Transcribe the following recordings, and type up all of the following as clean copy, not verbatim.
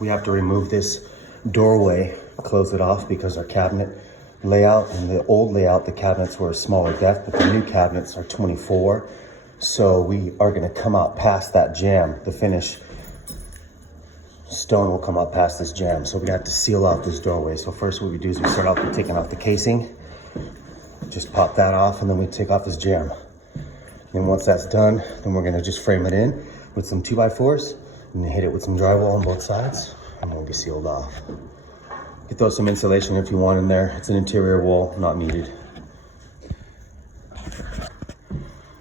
We have to remove this doorway, close it off, because our cabinet layout, in the old layout, the cabinets were a smaller depth, but the new cabinets are 24. So we are gonna come out past that jamb. The finish stone will come out past this jamb. So we have to seal off this doorway. So first what we do is we start off with taking off the casing. Just pop that off, and then we take off this jamb. And once that's done, then we're gonna just frame it in with some 2x4s and hit it with some drywall on both sides, and we'll be sealed off. You can throw some insulation if you want in there. It's an interior wall, not needed.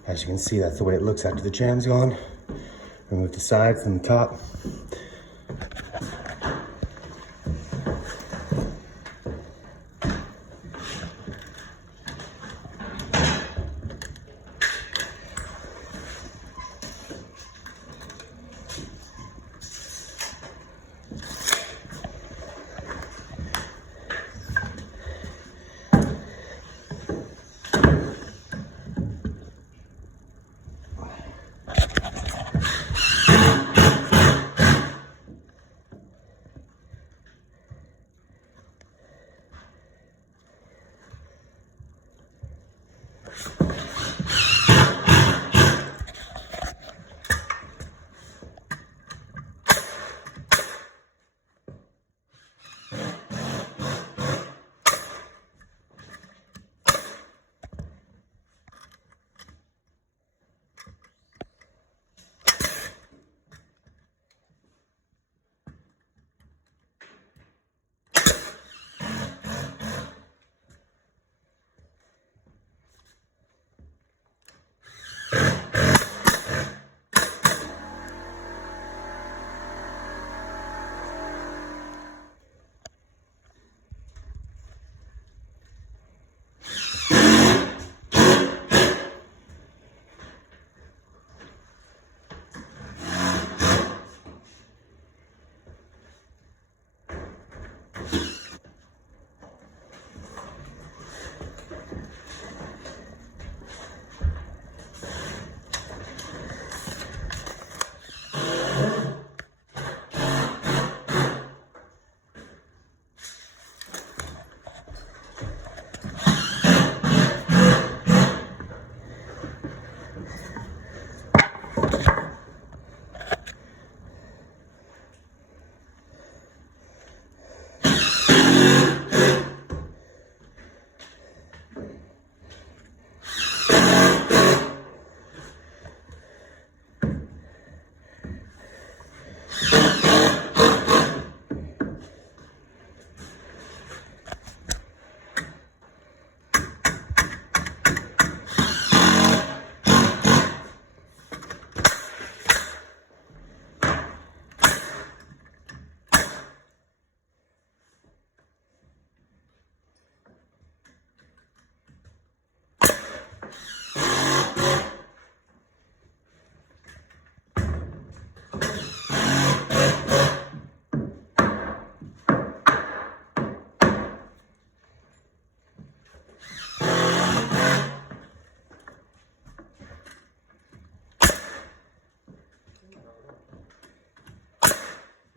As you can see, that's the way it looks after the jamb's gone. Remove the sides and the top.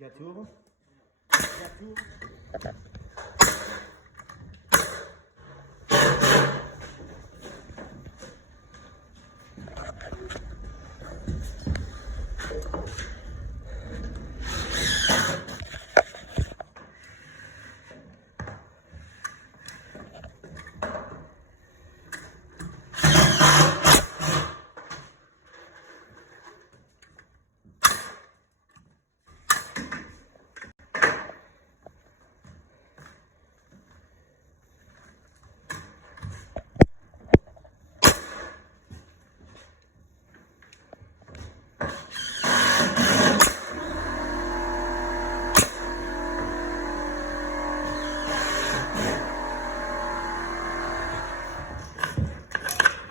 You got two of them? You got two of them?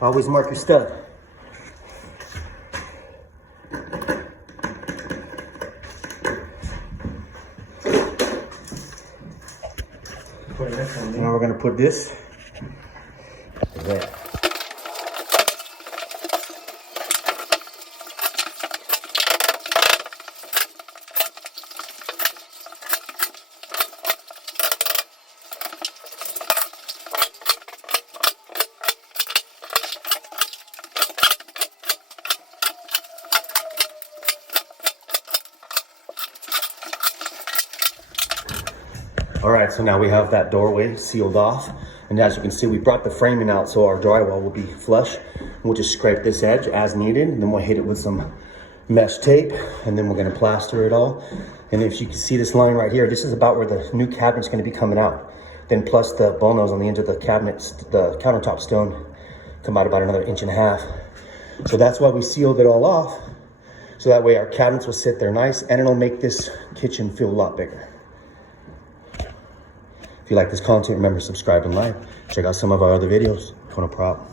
Always mark your stud. Now we're going to put this there. All right, so now we have that doorway sealed off. And as you can see, we brought the framing out so our drywall will be flush. We'll just scrape this edge as needed, and then we'll hit it with some mesh tape, and then we're gonna plaster it all. And if you can see this line right here, this is about where the new cabinet's gonna be coming out. Then plus the bonos on the edge of the cabinets, the countertop stone, come out about another 1.5 inches. So that's why we sealed it all off. So that way our cabinets will sit there nice, and it'll make this kitchen feel a lot bigger. If you like this content, remember subscribe and like. Check out some of our other videos. Know-Pro.